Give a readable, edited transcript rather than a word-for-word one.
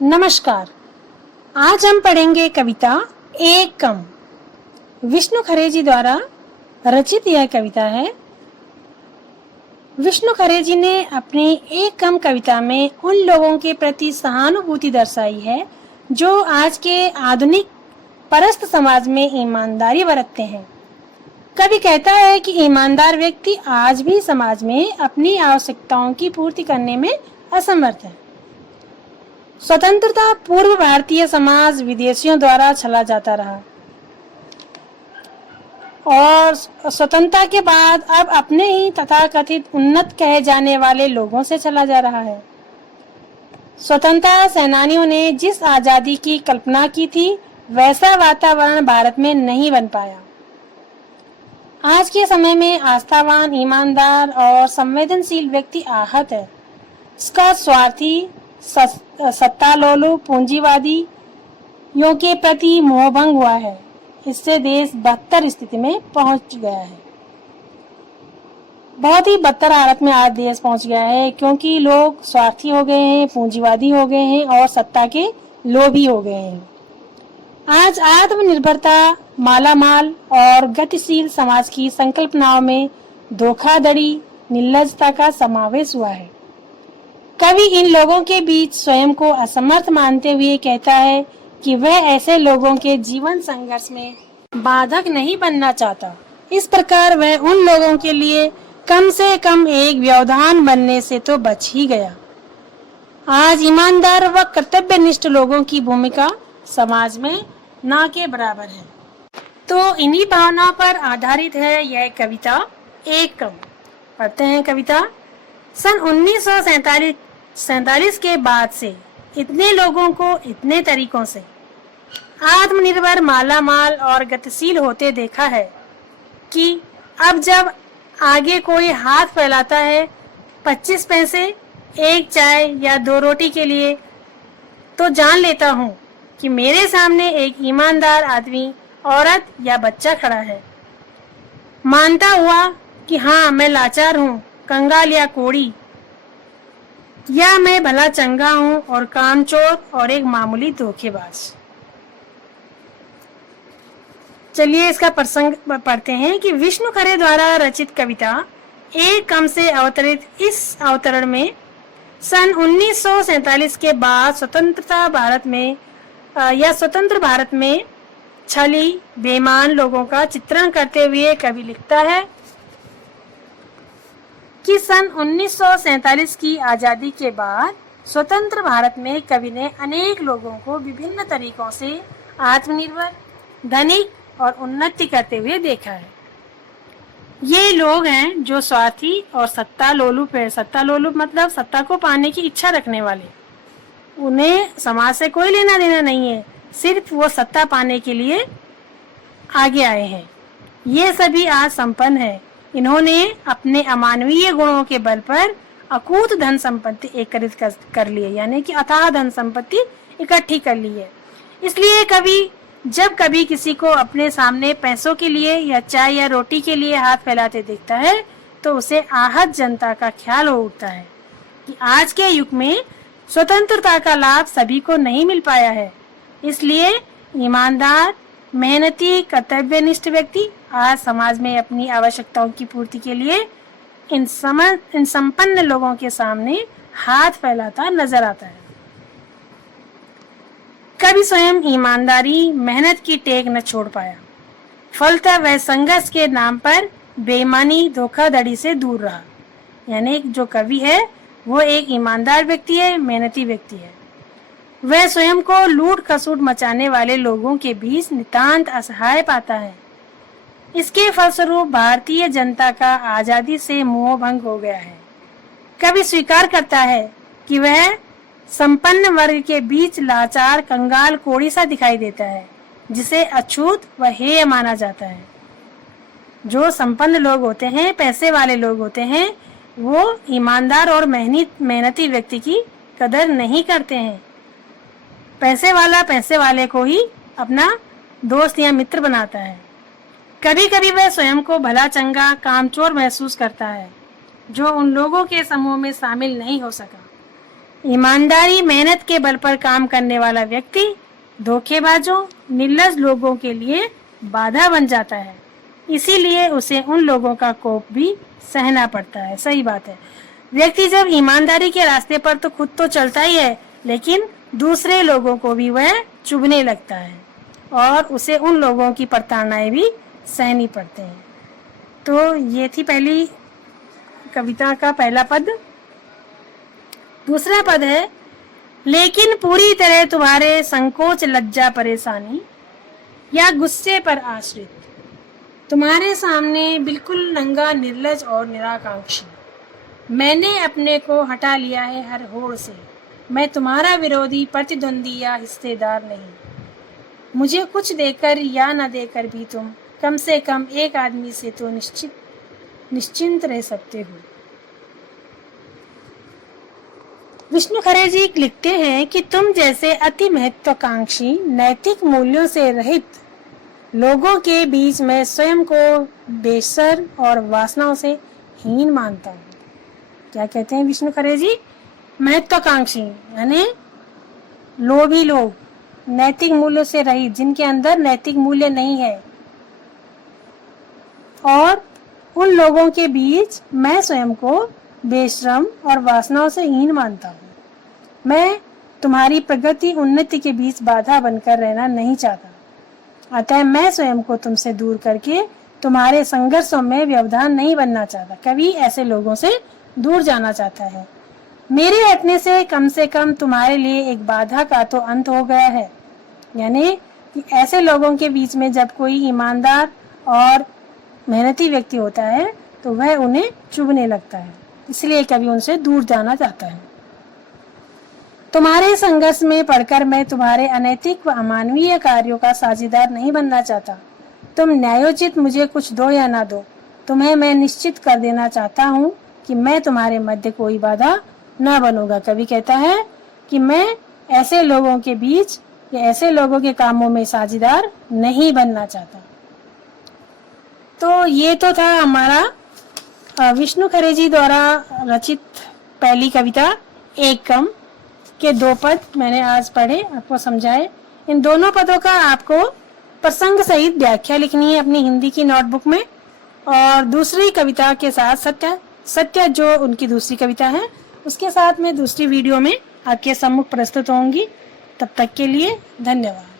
नमस्कार। आज हम पढ़ेंगे कविता एक कम। विष्णु खरे जी द्वारा रचित यह कविता है। विष्णु खरे जी ने अपनी एक कम कविता में उन लोगों के प्रति सहानुभूति दर्शाई है जो आज के आधुनिक परस्त समाज में ईमानदारी बरतते हैं। कवि कहता है कि ईमानदार व्यक्ति आज भी समाज में अपनी आवश्यकताओं की पूर्ति करने में असमर्थ है। स्वतंत्रता पूर्व भारतीय समाज विदेशियों द्वारा चला जाता रहा और स्वतंत्रता के बाद अब अपने ही तथाकथित उन्नत कहे जाने वाले लोगों से चला जा रहा है। स्वतंत्रता सेनानियों ने जिस आजादी की कल्पना की थी वैसा वातावरण भारत में नहीं बन पाया। आज के समय में आस्थावान, ईमानदार और संवेदनशील व्यक्ति आहत है। इसका स्वार्थी, सत्तालोलु, पूंजीवादी यों के प्रति मोहभंग हुआ है। इससे देश बदतर स्थिति में पहुंच गया है। बहुत ही बदतर हालत में आज देश पहुंच गया है, क्योंकि लोग स्वार्थी हो गए हैं, पूंजीवादी हो गए हैं और सत्ता के लोभी हो गए हैं। आज आत्मनिर्भरता, मालामाल और गतिशील समाज की संकल्पनाओं में धोखाधड़ी, निर्लजता का समावेश हुआ है। कवि इन लोगों के बीच स्वयं को असमर्थ मानते हुए कहता है कि वह ऐसे लोगों के जीवन संघर्ष में बाधक नहीं बनना चाहता। इस प्रकार वह उन लोगों के लिए कम से कम एक व्यवधान बनने से तो बच ही गया। आज ईमानदार व कर्तव्यनिष्ठ लोगों की भूमिका समाज में ना के बराबर है। तो इन्हीं भावनाओं पर आधारित है यह कविता एक कम। पढ़ते हैं कविता। सन 1947 के बाद से इतने लोगों को इतने तरीकों से आत्मनिर्भर, मालामाल और गतिशील होते देखा है कि अब जब आगे कोई हाथ फैलाता है 25 पैसे, एक चाय या 2 रोटी के लिए, तो जान लेता हूँ कि मेरे सामने एक ईमानदार आदमी, औरत या बच्चा खड़ा है। मानता हुआ कि हाँ, मैं लाचार हूँ, कंगाल या कोड़ी, या मैं भला चंगा हूँ और कामचोर और एक मामूली धोखेबाज। चलिए इसका प्रसंग पढ़ते हैं कि विष्णु खरे द्वारा रचित कविता एक कम से अवतरित इस अवतरण में सन 1947 के बाद स्वतंत्र भारत में छली बेईमान लोगों का चित्रण करते हुए कवि लिखता है कि सन 1947 की आजादी के बाद स्वतंत्र भारत में कवि ने अनेक लोगों को विभिन्न तरीकों से आत्मनिर्भर, धनिक और उन्नति करते हुए देखा है। ये लोग हैं जो स्वार्थी और सत्तालोलुप मतलब सत्ता को पाने की इच्छा रखने वाले। उन्हें समाज से कोई लेना देना नहीं है, सिर्फ वो सत्ता पाने के लिए आगे आए हैं। ये सभी आज संपन्न है। इन्होंने अपने अमानवीय गुणों के बल पर अकूत धन संपत्ति एकत्रित कर ली है, यानी कि अथाह धन संपत्ति इकट्ठी कर ली है। इसलिए जब कभी किसी को अपने सामने पैसों के लिए या चाय या रोटी के लिए हाथ फैलाते देखता है तो उसे आहत जनता का ख्याल हो उठता है कि आज के युग में स्वतंत्रता का लाभ सभी को नहीं मिल पाया है। इसलिए ईमानदार, मेहनती, कर्तव्यनिष्ठ व्यक्ति आज समाज में अपनी आवश्यकताओं की पूर्ति के लिए इन संपन्न लोगों के सामने हाथ फैलाता नजर आता है। कभी स्वयं ईमानदारी, मेहनत की टेक न छोड़ पाया। फलतः वह संघर्ष के नाम पर बेईमानी, धोखाधड़ी से दूर रहा। यानी जो कवि है वो एक ईमानदार व्यक्ति है, मेहनती व्यक्ति है। वह स्वयं को लूट खसूट मचाने वाले लोगों के बीच नितांत असहाय पाता है। इसके फलस्वरूप भारतीय जनता का आजादी से मोह भंग हो गया है। कवि स्वीकार करता है कि वह संपन्न वर्ग के बीच लाचार, कंगाल, कोड़ी सा दिखाई देता है, जिसे अछूत व हेय माना जाता है। जो संपन्न लोग होते हैं, पैसे वाले लोग होते हैं, वो ईमानदार और मेहनती व्यक्ति की कदर नहीं करते हैं। पैसे वाला पैसे वाले को ही अपना दोस्त या मित्र बनाता है। कभी कभी वह स्वयं को भला चंगा, कामचोर महसूस करता है, जो उन लोगों के समूह में शामिल नहीं हो सका। ईमानदारी मेहनत के बल पर काम करने वाला व्यक्ति धोखेबाजों निर्लज लोगों के लिए बाधा बन जाता है, इसीलिए उसे उन लोगों का कोप भी सहना पड़ता है। सही बात है। व्यक्ति जब ईमानदारी के रास्ते पर तो खुद तो चलता ही है, लेकिन दूसरे लोगों को भी वह चुभने लगता है और उसे उन लोगों की प्रताड़नाएं भी सहनी पड़ते हैं। तो ये थी पहली कविता का पहला पद। दूसरा पद है, लेकिन पूरी तरह तुम्हारे संकोच लज्जा परेशानी या गुस्से पर आश्रित, तुम्हारे सामने बिल्कुल नंगा निर्लज और निराकांक्षी, मैंने अपने को हटा लिया है हर होड़ से, मैं तुम्हारा विरोधी प्रतिद्वंदी या हिस्सेदार नहीं, मुझे कुछ देकर या न देकर भी तुम कम से कम एक आदमी से तो निश्चिंत रह सकते हो। विष्णु खरे जी लिखते हैं कि तुम जैसे अति महत्वाकांक्षी नैतिक मूल्यों से रहित लोगों के बीच में स्वयं को बेसर और वासनाओं से हीन मानता हूँ। क्या कहते हैं विष्णु खरे जी? महत्वाकांक्षी यानी लोभी लोग, नैतिक मूल्यों से रहित, जिनके अंदर नैतिक मूल्य नहीं है, और उन लोगों के बीच मैं स्वयं को बेशरम और वासनाओं से हीन मानता हूँ। मैं तुम्हारी प्रगति उन्नति के बीच बाधा बनकर रहना नहीं चाहता, अतः मैं स्वयं को तुमसे दूर करके तुम्हारे संघर्षों में व्यवधान नहीं बनना चाहता। कवि ऐसे लोगों से दूर जाना चाहता है। मेरे हटने से कम तुम्हारे लिए एक बाधा का तो अंत हो गया है। यानी कि ऐसे लोगों के बीच में जब कोई ईमानदार और मेहनती व्यक्ति होता है तो वह उन्हें चुभने लगता है, इसलिए कवि उनसे दूर जाना चाहता है। तुम्हारे संघर्ष में पड़कर मैं तुम्हारे अनैतिक व अमानवीय कार्यों का साझीदार नहीं बनना चाहता। तुम न्यायोचित मुझे कुछ दो या ना दो, तुम्हें मैं निश्चित कर देना चाहता हूँ कि मैं तुम्हारे मध्य कोई बाधा न बनूंगा। कवि कहता है कि मैं ऐसे लोगों के बीच या ऐसे लोगों के कामों में साझीदार नहीं बनना चाहता। तो ये तो था हमारा विष्णु खरे जी द्वारा रचित पहली कविता एक कम के 2 पद मैंने आज पढ़े, आपको समझाए। इन दोनों पदों का आपको प्रसंग सहित व्याख्या लिखनी है अपनी हिंदी की नोटबुक में, और दूसरी कविता के साथ सत्य जो उनकी दूसरी कविता है उसके साथ में दूसरी वीडियो में आपके सम्मुख प्रस्तुत होंगी। तब तक के लिए धन्यवाद।